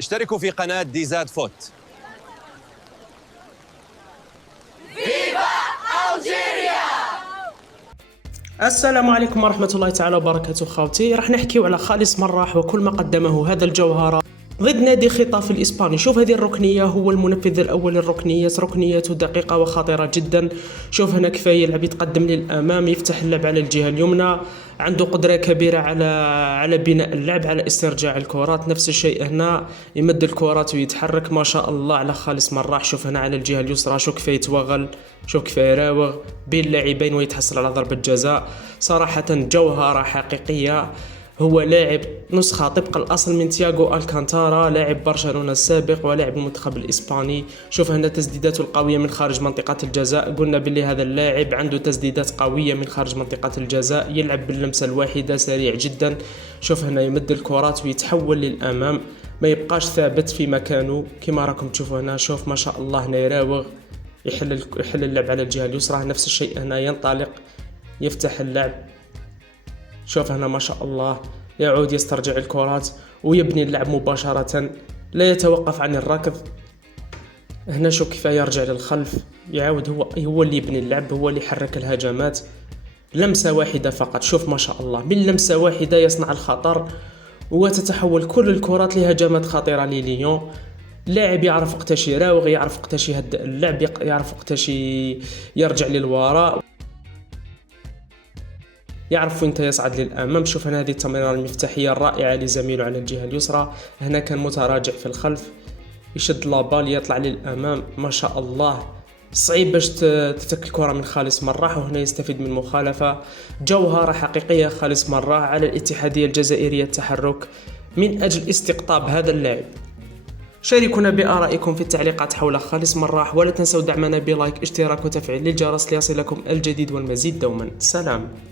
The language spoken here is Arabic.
اشتركوا في قناة ديزاد فوت. السلام عليكم ورحمة الله تعالى وبركاته. خاوتي راح نحكيو على خالص مراح وكل ما قدمه هذا الجوهرة ضد نادي خطاف الإسباني. شوف هذه الركنية، هو المنفذ الأول للركنيات، ركنيته دقيقة وخطيرة جدا. شوف هنا كفاية يلعب، يتقدم للأمام، يفتح اللعب على الجهة اليمنى، عنده قدرة كبيرة على بناء اللعب، على استرجاع الكرات. نفس الشيء هنا، يمد الكرات ويتحرك ما شاء الله على خالص مراح. شوف هنا على الجهة اليسرى، شوف كيف يتوغل، شوف كيف يراوغ بين اللاعبين ويتحصل على ضربة جزاء. صراحة جوهرة حقيقية. هو لاعب نسخة طبق الأصل من تياغو الكانتارا، لاعب برشلونة السابق ولاعب المنتخب الإسباني. شوف هنا تسديداته القوية من خارج منطقة الجزاء. قلنا باللي هذا اللاعب عنده تسديدات قوية من خارج منطقة الجزاء، يلعب باللمسة الواحدة، سريع جدا. شوف هنا يمد الكرات ويتحول للأمام، ما يبقاش ثابت في مكانه كما راكم تشوفوا هنا. شوف ما شاء الله هنا يراوغ، يحل اللعب على الجهة اليسرى. نفس الشيء هنا ينطلق، يفتح اللعب. شوف هنا ما شاء الله يعود يسترجع الكرات ويبني اللعب مباشرة، لا يتوقف عن الركض. هنا شوف كيف يرجع للخلف، يعود هو اللي يبني اللعب، هو اللي يحرك الهجمات. لمسة واحدة فقط، شوف ما شاء الله من لمسة واحدة يصنع الخطر وتتحول كل الكرات لهجمات خطيرة لليون. لاعب يعرف وقتاش يراوغ، يعرف وقتاش يهدأ اللعب، يعرف وقتاش يرجع للوراء، يعرف وين يصعد للامام. شوف هنا هذه التمريره المفتاحيه الرائعه لزميله على الجهه اليسرى. هنا كان متراجع في الخلف، يشد لابال يطلع للامام. ما شاء الله صعيب باش تتك الكره من خالص مراح، وهنا يستفيد من مخالفه. جوهره حقيقيه خالص مراح. على الاتحاديه الجزائريه التحرك من اجل استقطاب هذا اللاعب. شاركونا بآرائكم في التعليقات حول خالص مراح، ولا تنسوا دعمنا بلايك، اشتراك وتفعيل الجرس ليصلكم الجديد والمزيد دوما. سلام.